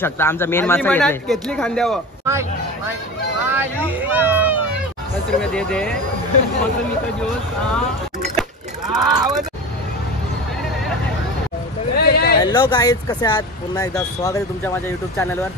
शकता आमचा मेन माणसा घेतली खांद्यावर 10 रुपये दे दे हॅलो गाईज, कसे आहात? पुन्हा एकदा स्वागत आहे तुमच्या माझ्या युट्यूब चॅनलवर.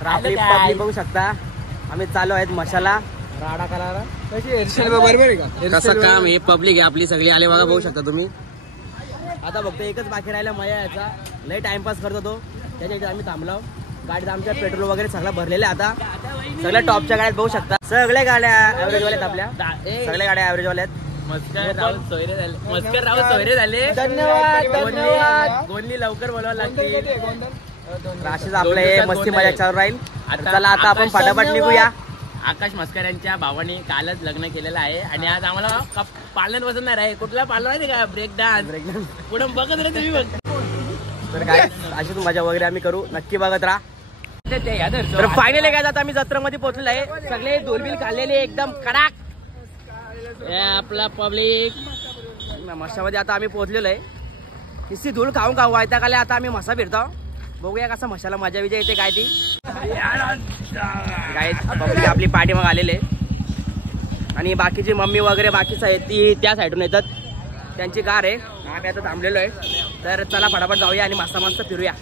तर आपली पब्लिक बघू शकता, आम्ही चालू आहेत मशाला राडा करायला. कसं काम हे पब्लिक आहे आपली सगळी आले बघा, बघू शकता तुम्ही. आता फक्त एकच बाकी राहिला मया याचा, लय टाइमपास करतो तो, त्याच्या आम्ही थांबलो. गाडीत आमच्या पेट्रोल वगैरे सगळं भरलेलं आहे. आता सगळ्या टॉपच्या गाड्यात बघू शकता, सगळ्या गाड्या ऍव्हरेज वाल्यात, आपल्या सगळ्या गाड्या ऍव्हरेज वाल्यात. मस्कर राहुल सोयरे झाले. धन्यवाद धन्यवाद. गोंदली लवकर बोलावं लागते. राशीच आपलं हे मस्ती मजा चालू राहील. चला आता आपण फटाफट निघूया. आकाश मस्कर यांच्या भावाने कालच लग्न केलेलं आहे आणि आज आम्हाला पालनात बसणार आहे. कुठला पालन आहे का? ब्रेक डान्स पुढे बघत रे तुम्ही. बघ तर काय अशीच मजा वगैरे आम्ही करू, नक्की बघत राहा. तर फायनली काय जात आम्ही जत्रेमध्ये पोहोचलेलो आहे. सगळे डोलबिल खाल्लेले एकदम कडाक. आपला पब्लिक मशामध्ये आता आम्ही पोहोचलेलो आहे. किती धूळ खाऊन खाऊ वायता काले. आता आम्ही मसा फिरतो, बघूया कसं मशाला मजा विजय येते काय ती. काय पब्लिक आपली पाठी मग आलेले आणि बाकीची मम्मी वगैरे बाकीच आहेत ती त्या साईडून येतात, त्यांची कार आहे. आम्ही आता थांबलेलो आहे. तर चला फटाफट जाऊया आणि मस्त मस्त फिरूया.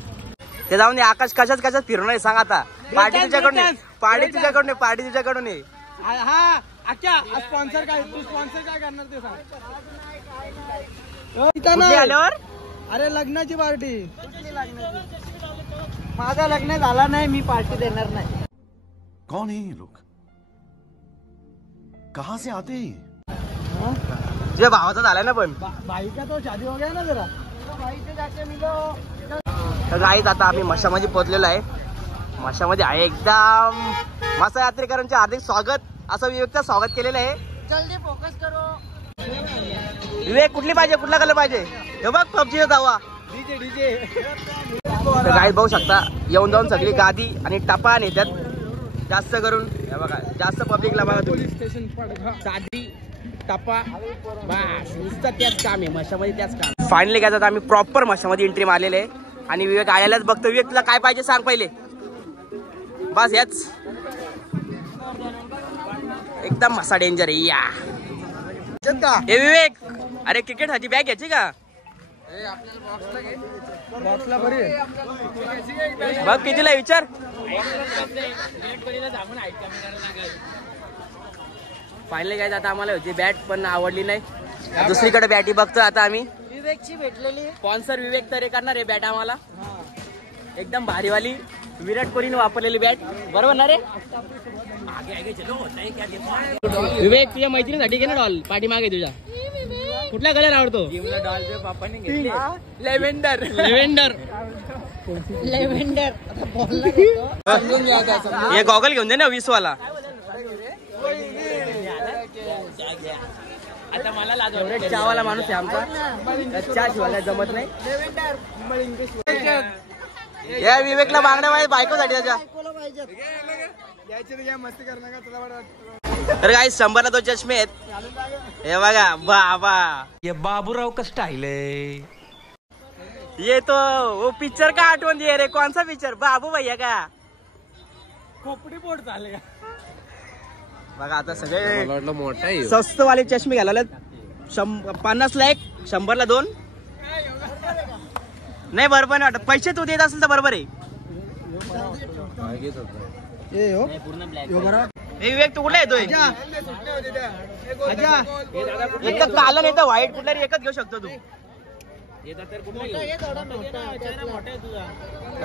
ते जाऊन दे. आकाश कशात फिरून आहे सांग आता. पार्टी तुझ्याकडून पार्टी तुझ्याकडून आहे. हा अच्छा स्पॉन्सर काय? तू स्पॉन्सर काय करणार ते सांग. आल्यावर अरे लग्नाची पार्टी. माझा लग्न झाला नाही, मी पार्टी देणार नाही. कौन है ये लोग? कहां से आते हैं? तुझ्या भावाचा झालाय ना पण. भाई का तो शादी हो गया ना जरा. भाई से जाके मिलो. तर गाईज आता आम्ही मशामध्ये पोहोचलेलो आहे. मशामध्ये आहे एकदम मसा यात्रेकरांचे हार्दिक स्वागत, असं विवेकचं स्वागत केलेलं आहे. जल्दी फोकस करो. विवेक कुठली पाहिजे, कुठला कलर पाहिजे? हे बघ पबजीचा धावा. डीजे तर गाईज बघू शकता, येऊन जाऊन सगळी गादी आणि टपा नेतात जास्त करून. हे बघा जास्त पब्लिकला बघा तुम्ही. स्टेशन साधी टपा बस नुसतं त्याच काम आहे मशामध्ये, त्याच काम. फायनली काय जात आम्ही प्रॉपर मशामध्ये एंट्री मारलेले आहे आणि विवेक आल्यालाच बघतो. विवेक तुला काय पाहिजे सांग पहिले. बस याच एकदम मसा डेंजर आहे या. हे विवेक, अरे क्रिकेट साठी बॅग घ्यायची का? बघ कितीला विचार. फायनली काय आता आम्हाला होती बॅट पण आवडली नाही, दुसरीकडे बॅटी बघतो आता आम्ही. विवेकची भेटलेली स्पॉन्सर विवेक तरी करणार आहे बॅट आम्हाला. एकदम भारीवाली विराट कोहलीने वापरलेली बॅट, बरोबर ना रे विवेक? तुझ्या मैत्रिणीसाठी घे ना डॉल, पाठी मागे तुझ्या. कुठला कलर आवडतो? लेव्हेंडर. हे गॉगल घेऊन दे ना 20 वाला. आता मला लाज चहावाला माणूस आहे आमचा, चहा शिवायला जमत नाही. या विवेकला मागण्या माहिती बायकोसाठी त्याच्या. तर काही 100ला 2 चष्मे आहेत. हे बघा बाबा, ये बाबूराव का स्टाइल है. ये तो वो पिक्चर का आठवण दिए रे. कौन सा पिक्चर? बाबू भैया का? खोपडी पोट झाले. बघा आता सगळे मोठा आहे. स्वस्त वाले चष्मे घालायला 50ला 1, 100ला 2. नाही बरोबर नाही वाटत. पैसे तू देत असेल तर बरोबर आहे. विवेक तू कुठला येतोय? एक तर काला नाही तर व्हाईट, कुठला एकच घेऊ शकतो तू.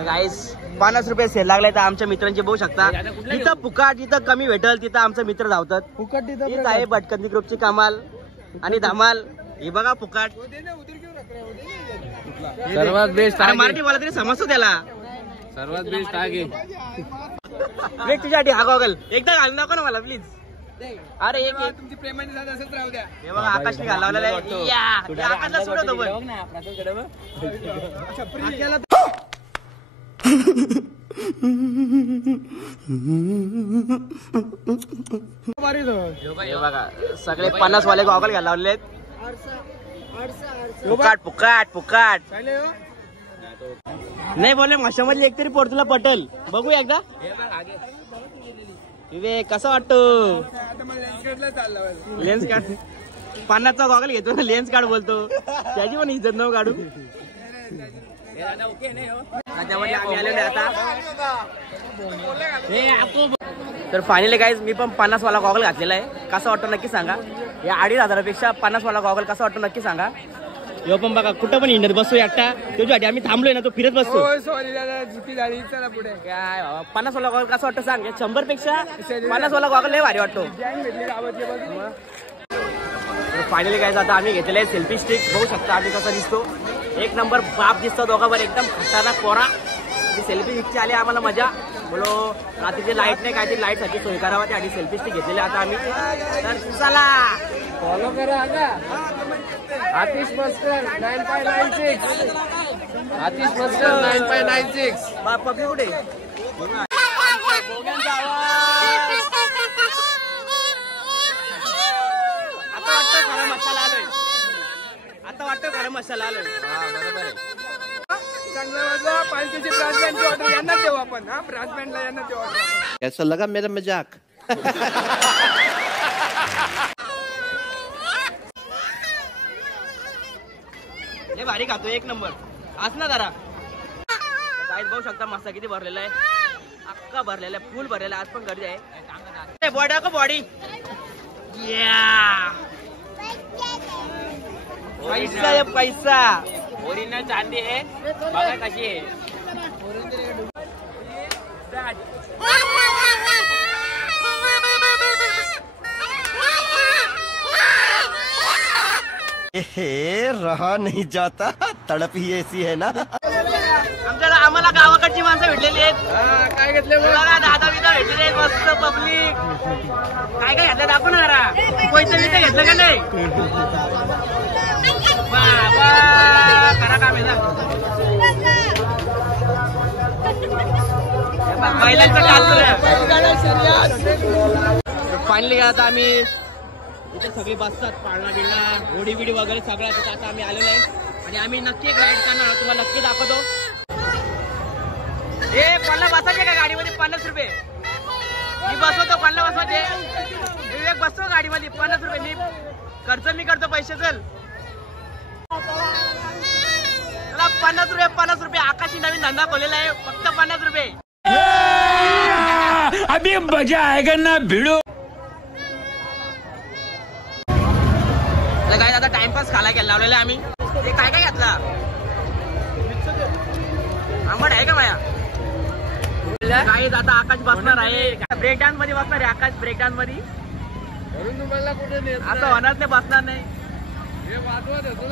गाईस 50 रुपये सेल लागलाय तर आमच्या मित्रांचे बघू शकता. जिथं फुकाट, जिथं कमी भेटल तिथं आमचे मित्र धावतात. फुकट हीच आहे भटकंती ग्रुपची कमाल आणि धमाल. हे बघा फुकाट. सर्वात बेस्ट मराठी बोला तरी समजतो त्याला. सर्वात बेस्ट आगे वेग तुझ्यासाठी हा गॉगल एकदा घालून दाखव ना मला प्लीज. अरे एक तुमची प्रेमाने साथ असेल राहू द्या. हे बघा आकाशने घालावलेला आहे. आकाशला सोडवतो पण हे बघा सगळे 50 वाले गॉगल घालावले आहेत. फुकाट फुकाट फुकाट. नाही बोलले मशामध्ये एक तरी पोर तुला पटेल. बघू एकदा विवेक कसं वाटतो. लेन्स काढ 50चा गॉगल घेतो ना लेन्स काढ बोलतो त्याची पण इज्जत न काढू. तर फायनली गाईज मी पण 50 वाला गॉगल घातलेला आहे. कसा वाटतो नक्की सांगा. या 2,500पेक्षा 50 वाला गॉगल कसा वाटतो नक्की सांगा. यो पण बघा कुठं पण इंडर बसतो एकटा तुझ्यासाठी आम्ही थांबलोय ना तो फिरत बसतो. सॉरी दादा चुकी झाली चला पुढे. काय 50 वाला गॉगल कसा वाटतो सांग. 100पेक्षा 50 वाला गॉगल लय भारी वाटतो. फायनली काय आता आम्ही घेतलेलं आहे सेल्फी स्टिक. बघू शकता आम्ही कसा दिसतो. एक नंबर बाप दिसतो दोघांवर एकदम खतरनाक कोरा. सेल्फी स्टिकची आली आम्हाला मजा. बोलो रात्रीची लाईट नाही काय ती लाईट साठी सोय करावा आणि सेल्फी स्टिक घेतलेली आता आम्ही. तर चला फॉलो करा आता. आतिश मस्कर 9596. आतिश मस्कर 9596. पब्लिक कुठे आता वाटतं खरा मसाला आलोय. आता वाटतं खरा मसाला आलोय. बरोबर आहे. चांगला पालखीची ब्रास बँडची ऑर्डर यांना देऊ आपण. हा ब्रास बँडला यांना देऊ ऑर्डर. कैसा लगा मेरा मजाक. हे भारी खातो एक नंबर. आज ना जरा काय बघू शकता मस्त किती भरलेला आहे. अख्खा भरलेला आहे फुल भरलेला आहे. आज पण गर्दी आहे. बॉडी का बॉडी पैसा आहे पैसा. ओरिजिनल चांदी आहे बघा कशी आहे. रहा नहीं जाता तड़प ही ऐसी है ना. आमच्याला आम्हाला गावाकडची माणसं भेटलेली आहेत. काय घेतले दादा बिदा भेटलेले आहेत. मस्त पब्लिक काय काय घेतलं दाखव ना जरा. पैसे बिसे घेतलं का नाही. बाबा खरा काम आहे ना. पहिल्यांचं फायनली आता आम्ही इथे सगळे बसतात पाळणा बिळणा गोडी बिडी वगैरे सगळं. तिथे आता आम्ही आलेलो आहे आणि आम्ही नक्की एक राईड करणार तुम्हाला नक्की दाखवतो. हे कोणाला बसायचे का गाडीमध्ये 50 रुपये मी बसवतो. कोणाला बसवायचे विवेक बसतो गाडीमध्ये 50 रुपये मी खर्च मी करतो पैसे. चल 50 रुपये 50 रुपये. आकाशी नवीन धंदा खोलेला आहे फक्त 50 रुपये. अभी मजा आएगा ना भिडो. काय आता टाइमपास खाला घ्यायला लावलेला आम्ही. हे काय काय घेतला आंबट आहे का माया. काय आता आकाश बसणार आहे ब्रेक डान्स मध्ये बसणार आहे. आकाश ब्रेक डान्स मध्ये तुम्हाला कुठे नेत असं होणार नाही बसणार नाही. हे वाजवत होतो.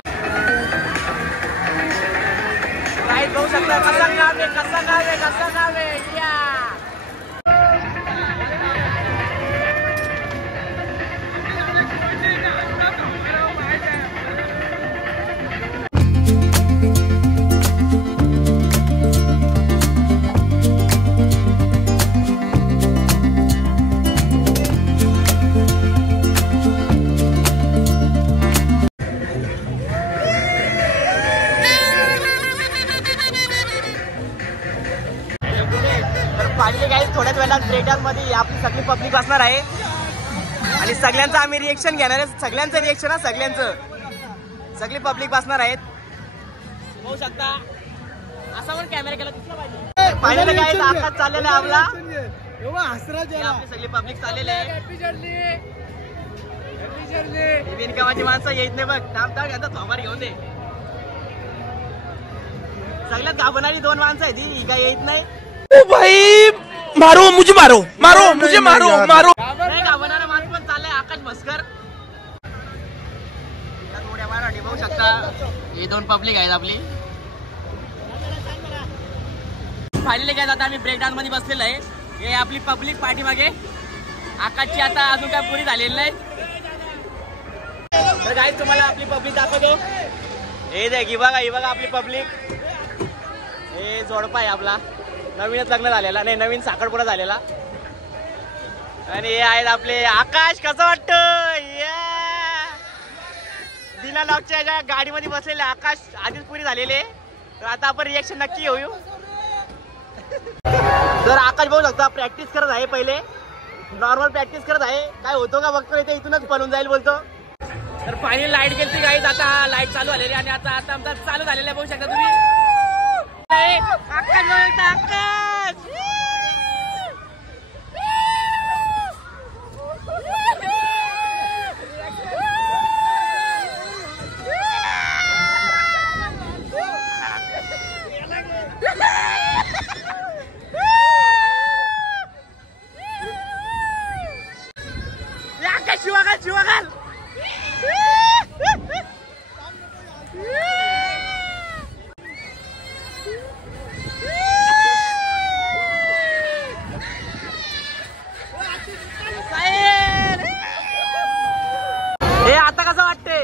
काय बघू शकता कसा काम आहे कसा काम आहे कसा काम आहे. फायनली गाईज थोड्याच वेळात ब्रेक डान्स मध्ये आपली सगळी पब्लिक बसणार आहे आणि सगळ्यांचं आम्ही रिएक्शन घेणार आहे. सगळ्यांचं रिएक्शन आहे सगळ्यांचं. सगळी पब्लिक बसणार आहेत बघू शकता. असा पण कॅमेरा केला दिसला पाहिजे. फायनली गाईज आकाश चाललेला आहे आपला. आपली सगळी पब्लिक चाललेली आहे. बिनकामाची माणसं येत नाही बघ. थांब थांब आता थोबार घेऊन दे. सगळ्यात घाबरणारी 2 माणसं आहे ती काय येत नाही. ओ भाई मारो मुझे मारो मारो मुझे मारो मारो. नाही घाबरणारा माणूस पण चाललाय आकाश मस्कर. थोड्या माराठी बघू शकता. हे 2 पब्लिक आहेत आपली. फायनली काय आता आम्ही ब्रेक डान्स मध्ये बसलेलो आहे. हे आपली पब्लिक पार्टी मागे. आकाशची आता अजून काय पुरी झालेली नाही. तर काय तुम्हाला आपली पब्लिक दाखवतो. हे देखी बघा ही बघा आपली पब्लिक. हे जोडपा आहे आपला. नवीनच लग्न झालेला नाही नवीन साखरपुडा झालेला. आणि हे आहेत आपले आकाश. कसं वाटतं दिना लॉकच्या गाडीमध्ये बसलेले आकाश आधीच पुरी झालेले. तर आता आपण रिएक्शन नक्की घेऊ. तर आकाश भाऊ शकता प्रॅक्टिस करत आहे, पहिले नॉर्मल प्रॅक्टिस करत आहे. काय होतो का बघतो, इथे इथूनच पळून जाईल बोलतो. तर फायनल लाईट गेली गाईज. आता लाईट चालू झालेली आणि आता आमचा चालू झालेला आहे, बघू शकता तुम्ही. आकाश भाऊ एकटा, आकाश शिवागाल हे आता कसं वाटते?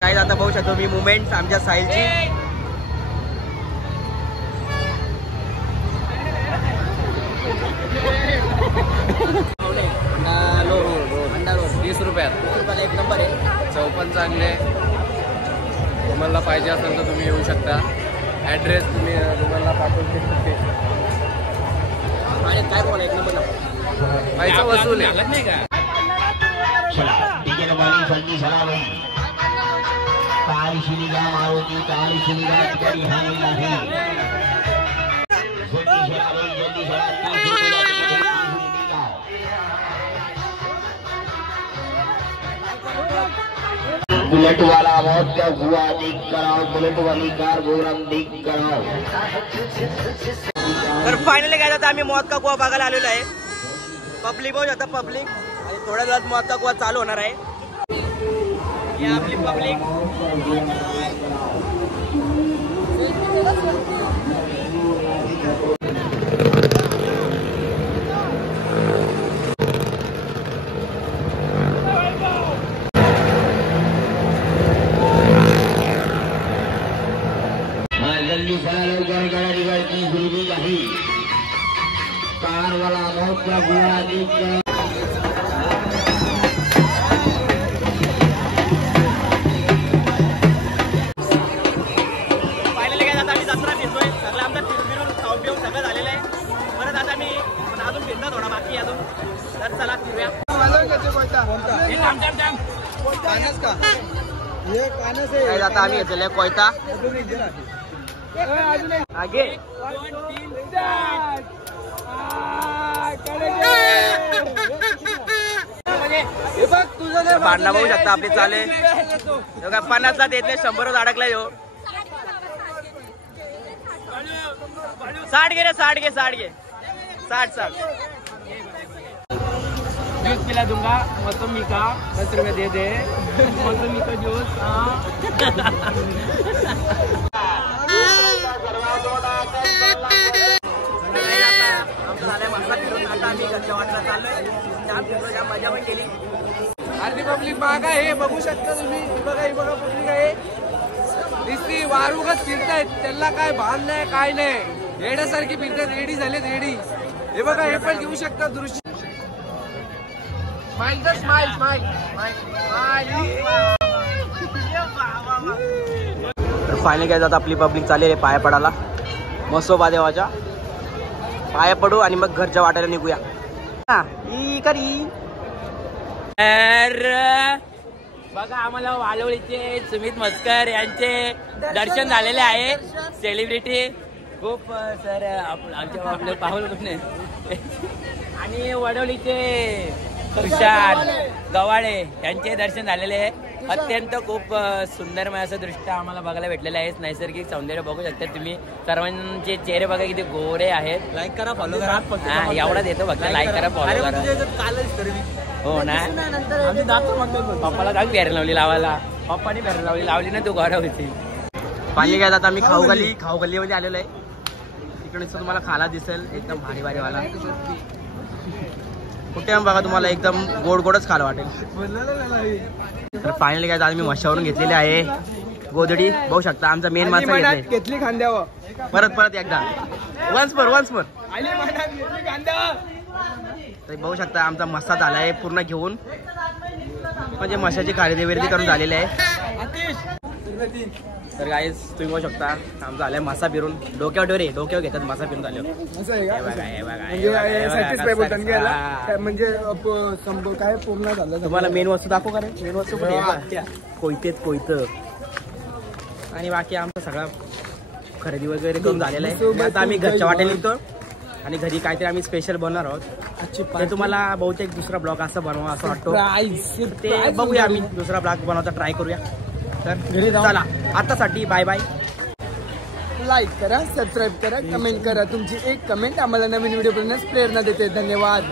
काय आता बघू शकतो मी मुवमेंट आमच्या साहिलची. ₹20 एक नंबर आहे. चव पण चांगले. तुम्हाला पाहिजे असेल तर तुम्ही येऊ शकता. ऍड्रेस तुम्ही तुम्हाला पाठवून देते. आणि काय बोला एक नंबर पैसा वसूल आहे. नाही का बुलेट वाला मौत का हुआ देख कराओ, बुलेट वाली कार गोरम देख कराओ. तर फायनली काय जातं आम्ही मौत का कुवा बघायला आलेलो आहे. पब्लिक बघू शकता, पब्लिक आणि थोड्या वेळात मौत का कुवा चालू होणार आहे. ही आपली पब्लिक. जल्दी चला लवकर, गाड़ी बढ़ती हुई नहीं. कार वाला मौत का हुआ देख कराओ. फायनली काय जातं आम्ही जत्रा फिरतोय. सगळं आमचं फिरून खाऊन पिऊन सगळं झालेलं आहे. परत आता मी अजून फिरणं थोडा बाकी आहे अजून. तर चला फिरूया. काय जाता आम्ही घेतलेलं आहे कोयता. आगे भांडणं बघू शकता आपली चाले. 50ला देत नाही, 100 अडकला येऊ. 60 घे रे, 60 घे, 60 घे, 60. जूस पिला दूंगा मौसमी का 10 रुपये दे दे. मौसमी का जूस. मजा पण केली. अर्धी पब्लिक मागा हे बघू शकता तुम्ही. बघा ही बघा पब्लिक आहे. दिसती वारुगच फिरतायत, त्यांना काय भान नाही काय नाही. रेड्यासारखी फिरतात, रेडी झालेत रेडी. हे बघा हे पण घेऊ शकता दृश्य. स्माइल द स्माइल स्माइल तर फायनली काय जातं आपली पब्लिक चालेल पाया पडायला. मसोबा देवाच्या पाया पडू आणि मग घरच्या वाट्याला निघूया. बघा आम्हाला वालवलीचे सुमित मस्कर यांचे दर्शन झालेले आहे. सेलिब्रिटी खूप सर आपले पाहुल कुठे आणि वडवलीचे तुषार गवाळे यांचे दर्शन झालेले आहे. अत्यंत खूप सुंदरमय असं दृश्य आम्हाला बघायला भेटलेलं आहे. नैसर्गिक सौंदर्य बघू शकता तुम्ही. सर्वांचे चेहरे बघा किती गोरे आहेत. लाईक करा, फॉलो करा. हा एवढा देतो फक्त लाईक करा, फॉलो करा. हो ना, पप्पाला काय फेर लावली लावायला. पप्पानी फेर लावली ना, तू गोरा होती. पाणी काय आता आम्ही खाऊ गल्ली मध्ये आलेलो आहे. तिकडे तुम्हाला खाला दिसेल एकदम भारी भारी वाला. कुठे बघा तुम्हाला एकदम गोड गोडच खायला वाटेल. तर फायनली काय आता मी मशावरून घेतलेले आहे. गोधडी बघू शकता आमचा मेन मासा घेतलाय. घेतली खांद्यावर परत एकदा वन्स मोर आणि मनात घेतली खांद्यावर. तर बघू शकता आमचा मस्सा झालाय पूर्ण घेऊन, म्हणजे मशाची खरेदी वेरेदी करून झालेली आहे. तर गाईस तुम्ही बघू शकता आमचा झालाय मासा फिरून डोक्यावर घेतात मासा फिरून झाल्यावर. असं आहे का? हे बघा, हे बघा, हे म्हणजे बघा, हे बघा, satisfy बोलतात की याला? हा. काय म्हणजे काय पूर्ण झालं? तुम्हाला मेन वस्तू दाखवू का रे? मेन वस्तू कुठे आहे? कोयतं आणि बाकी आमचा सगळा खरेदी वगैरे करून झालेला आहे. आणि आता आम्ही घरच्या वाटेला निघतो आणि घरी काहीतरी आम्ही स्पेशल बनवणार आहोत. ते तुम्हाला बहुतेक दुसरा ब्लॉग असा बनवा असं वाटतो. ते बघूया आम्ही दुसरा ब्लॉग बनवता ट्राय करूया. तर चला आतासाठी बाय बाय. लाईक करा, सबस्क्राईब करा, कमेंट करा. तुमची एक कमेंट आम्हाला नवीन व्हिडिओ बनवण्यास प्रेरणा देते. धन्यवाद.